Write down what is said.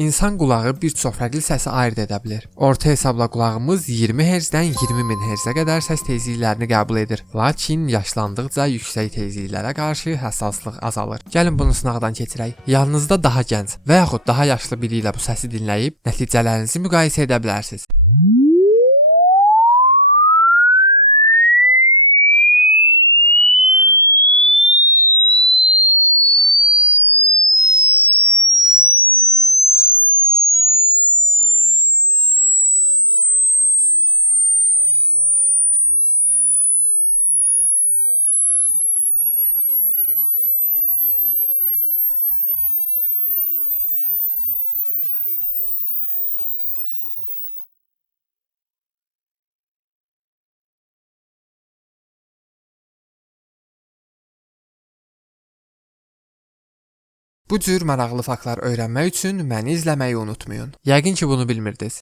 İnsan qulağı bir çox fərqli səsi ayırd edə bilir. Orta hesabla qulağımız 20 Hz-dən 20.000 Hz-ə qədər səs tezliklərini qəbul edir. Lakin yaşlandıqca yüksək tezliklərə qarşı həssaslıq azalır. Gəlin bunu sınaqdan keçirək. Yanınızda daha gənc və yaxud daha yaşlı biri ilə bu səsi dinləyib nəticələrinizi müqayisə edə bilərsiniz. Bu cür maraqlı faktlar öyrənmək üçün məni izləməyi unutmayın. Yəqin ki bunu bilmirdiniz.